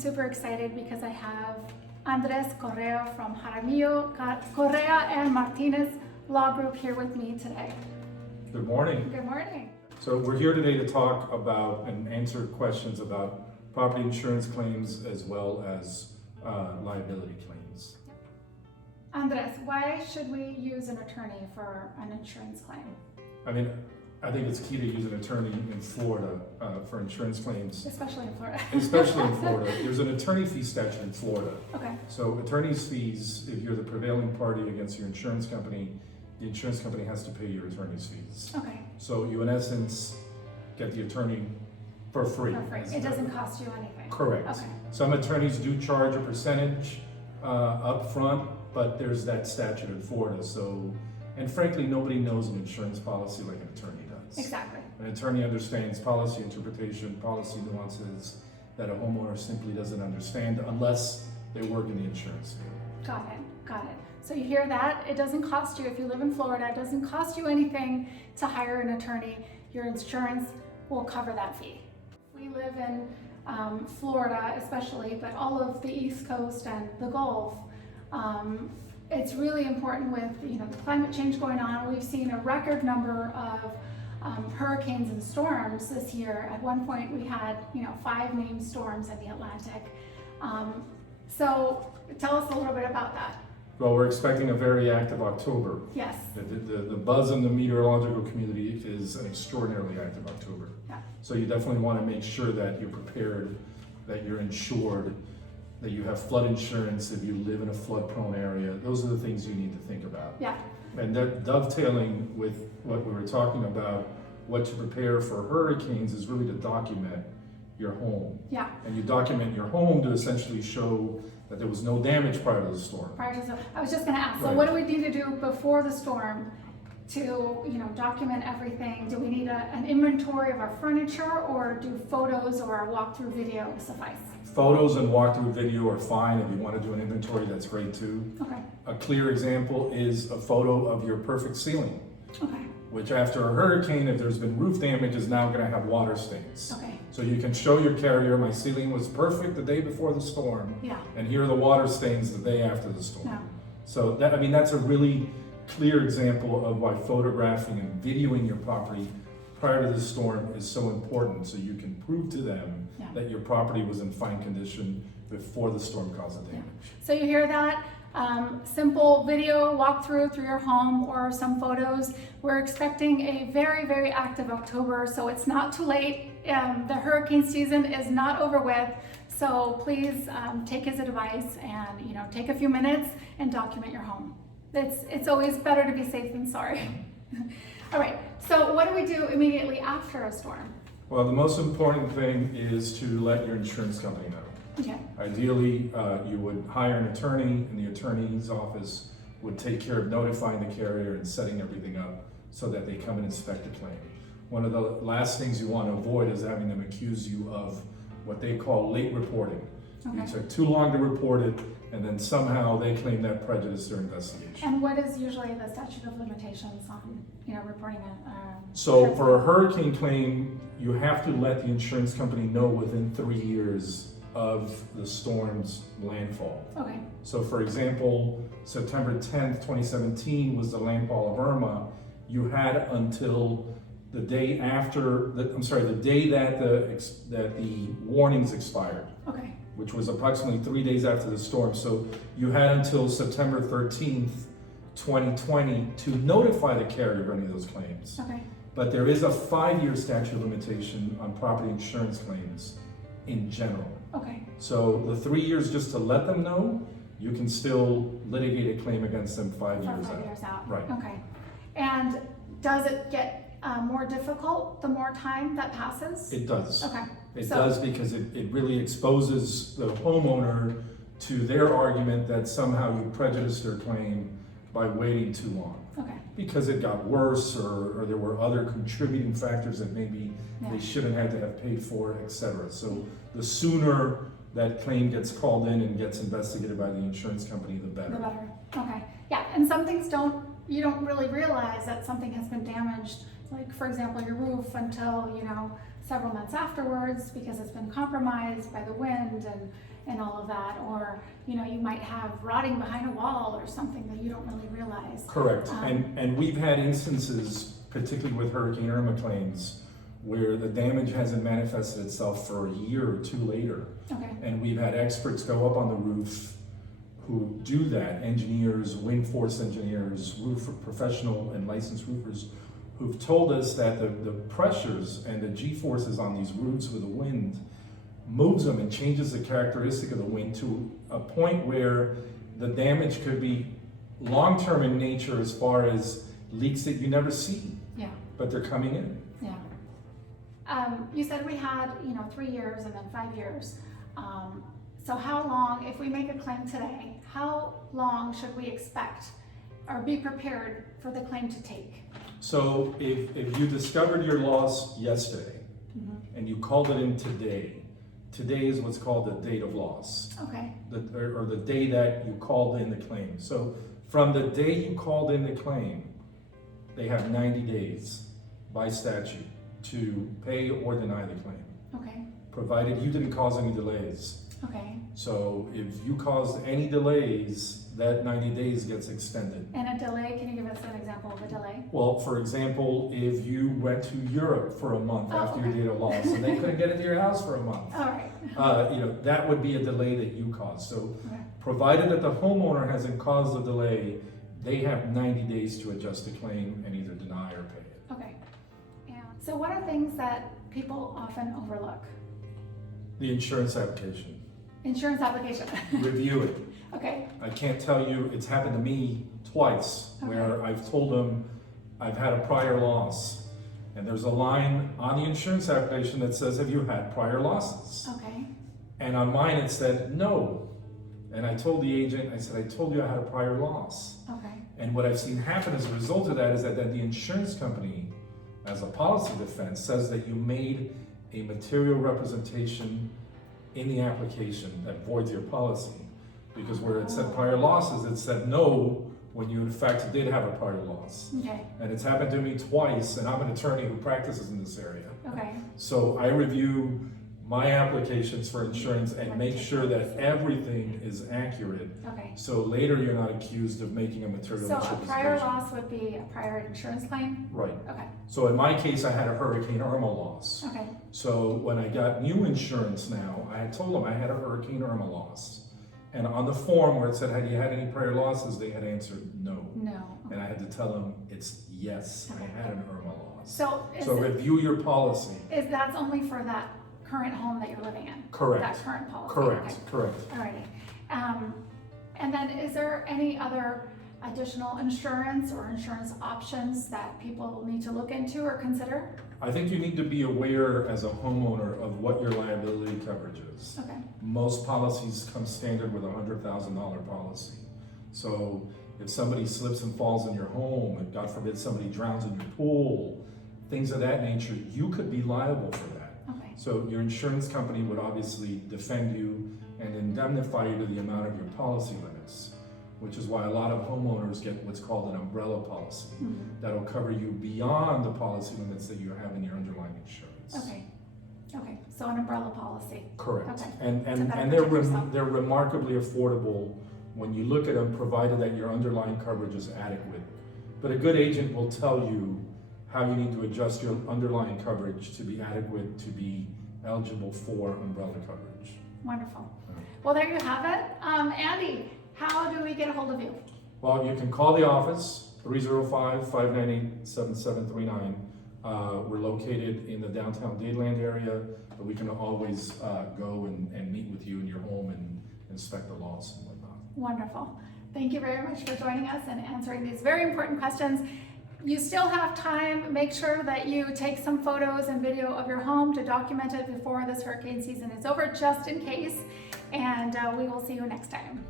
super excited because I have Andres Correa from Jaramillo, Correa and Martinez Law Group here with me today. Good morning. Good morning. So we're here today to talk about and answer questions about property insurance claims as well as liability claims. Andres, why should we use an attorney for an insurance claim? I think it's key to use an attorney in Florida for insurance claims. Especially in Florida. Especially in Florida. There's an attorney fee statute in Florida. Okay. So attorney's fees, if you're the prevailing party against your insurance company, the insurance company has to pay your attorney's fees. Okay. So you in essence get the attorney for free. For free. It doesn't cost you anything. Correct. Okay. Some attorneys do charge a percentage up front, but there's that statute in Florida. So, and frankly, nobody knows an insurance policy like an attorney does. Exactly. An attorney understands policy interpretation, policy nuances that a homeowner simply doesn't understand unless they work in the insurance field. Got it. Got it. So you hear that? It doesn't cost you, if you live in Florida, it doesn't cost you anything to hire an attorney. Your insurance will cover that fee. We live in Florida especially, but all of the East Coast and the Gulf, it's really important with the climate change going on. We've seen a record number of hurricanes and storms this year. At one point we had 5 named storms in the Atlantic. So tell us a little bit about that. Well, we're expecting a very active October. Yes. The buzz in the meteorological community is an extraordinarily active October. Yeah. So you definitely want to make sure that you're prepared, that you're insured, that you have flood insurance if you live in a flood-prone area. Those are the things you need to think about. Yeah. And that dovetailing with what we were talking about, what to prepare for hurricanes is really to document your home. Yeah. And you document your home to essentially show that there was no damage prior to the storm. I was just going to ask, so Right. what do we need to do before the storm to document everything? Do we need an inventory of our furniture, or do photos or a walkthrough video suffice? Photos and walkthrough video are fine. If you want to do an inventory, that's great too. Okay. A clear example is a photo of your perfect ceiling, Okay. which after a hurricane, if there's been roof damage, is now going to have water stains. Okay. So you can show your carrier, my ceiling was perfect the day before the storm, Yeah. and here are the water stains the day after the storm. Yeah. So that's a really clear example of why photographing and videoing your property prior to the storm is so important, so you can prove to them Yeah. that your property was in fine condition before the storm caused the damage. So you hear that? Simple video walkthrough through your home or some photos. We're expecting a very, very active October, so it's not too late. The hurricane season is not over with, so please take his advice and take a few minutes and document your home. It's always better to be safe than sorry. All right, so what do we do immediately after a storm? Well, the most important thing is to let your insurance company know. Okay. Ideally, you would hire an attorney, and the attorney's office would take care of notifying the carrier and setting everything up so that they come and inspect the claim. One of the last things you want to avoid is having them accuse you of what they call late reporting. Okay. It took too long to report it, and then somehow they claim that prejudice their investigation. And what is usually the statute of limitations on reporting it? So for a hurricane claim, you have to let the insurance company know within 3 years of the storm's landfall. Okay. So for example, September 10th, 2017 was the landfall of Irma. You had until the day after, the day that the warnings expired, Okay. which was approximately 3 days after the storm. So you had until September 13th, 2020 to notify the carrier of any of those claims. Okay. But there is a 5-year statute of limitation on property insurance claims in general. Okay. So the 3 years just to let them know, you can still litigate a claim against them 5 years For 5 out. years out. Right. Okay. And does it get more difficult the more time that passes? It does. Okay. It does because it really exposes the homeowner to their argument that somehow you prejudiced their claim by waiting too long. Okay. Because it got worse or there were other contributing factors that maybe Yeah. they shouldn't have to have paid for, etc. So the sooner that claim gets called in and gets investigated by the insurance company, the better. The better. Okay. Yeah. And some things you don't really realize that something has been damaged like for example, your roof until, several months afterwards because it's been compromised by the wind and all of that, or you might have rotting behind a wall or something that you don't really realize. Correct. And we've had instances, particularly with Hurricane Irma claims, where the damage hasn't manifested itself for a year or two later. Okay. And we've had experts go up on the roof who do that, engineers, wind force engineers, professional and licensed roofers, who've told us that the pressures and the G-forces on these roofs with the wind moves them and changes the characteristic of the wind to a point where the damage could be long-term in nature as far as leaks that you never see, but they're coming in. You said we had 3 years and then 5 years. So how long, if we make a claim today, how long should we expect or be prepared for the claim to take? So if you discovered your loss yesterday and you called it in today is what's called the date of loss. Okay. Or the day that you called in the claim. So from the day you called in the claim, they have 90 days by statute to pay or deny the claim. Okay. Provided you didn't cause any delays. Okay. So if you caused any delays, that 90 days gets extended. And a delay, can you give us an example of a delay? Well, for example, if you went to Europe for a month after your date of loss and they couldn't get into your house for a month, all right. That would be a delay that you caused. So provided that the homeowner hasn't caused a delay, they have 90 days to adjust the claim and either deny or pay it. Okay. Yeah. So what are things that people often overlook? The insurance application. Insurance application. Review it. Okay. I can't tell you, it's happened to me twice where I've told them I've had a prior loss. And there's a line on the insurance application that says, have you had prior losses? Okay. And on mine it said, no. And I told the agent, I said, I told you I had a prior loss. Okay. And what I've seen happen as a result of that is that the insurance company, as a policy defense, says that you made a material representation in the application that voids your policy. Because where it said prior losses, it said no when you in fact did have a prior loss. Okay. And it's happened to me twice, and I'm an attorney who practices in this area. Okay. So I review my applications for insurance and make sure that everything is accurate. Okay. So later you're not accused of making a material So a misrepresentation. prior loss would be a prior insurance claim? Right. Okay. So in my case, I had a Hurricane Irma loss. Okay. So when I got new insurance now, I had told them I had a Hurricane Irma loss. And on the form where it said, had you had any prior losses, they had answered no. No. Okay. And I had to tell them, it's yes, I had an Irma loss. So review your policy. Is that's only for that current home that you're living in? Correct. That current policy? Correct, Okay. correct. Alrighty. And then is there any other additional insurance or insurance options that people need to look into or consider? I think you need to be aware as a homeowner of what your liability coverage is. Okay. Most policies come standard with a $100,000 policy. So if somebody slips and falls in your home, and God forbid somebody drowns in your pool, things of that nature, you could be liable for that. Okay. So your insurance company would obviously defend you and indemnify you to the amount of your policy limits, which is why a lot of homeowners get what's called an umbrella policy that'll cover you beyond the policy limits that you have in your underlying insurance. Okay. Okay. So an umbrella policy. Correct. Okay. And they're remarkably affordable when you look at them, provided that your underlying coverage is adequate. But a good agent will tell you how you need to adjust your underlying coverage to be adequate to be eligible for umbrella coverage. Wonderful. Well, there you have it. Andy, how do we get a hold of you? Well, you can call the office, 305-598-7739. We're located in the downtown Dadeland area, but we can always go and meet with you in your home and inspect the loss and whatnot. Wonderful. Thank you very much for joining us and answering these very important questions. You still have time. Make sure that you take some photos and video of your home to document it before this hurricane season is over, just in case. And we will see you next time.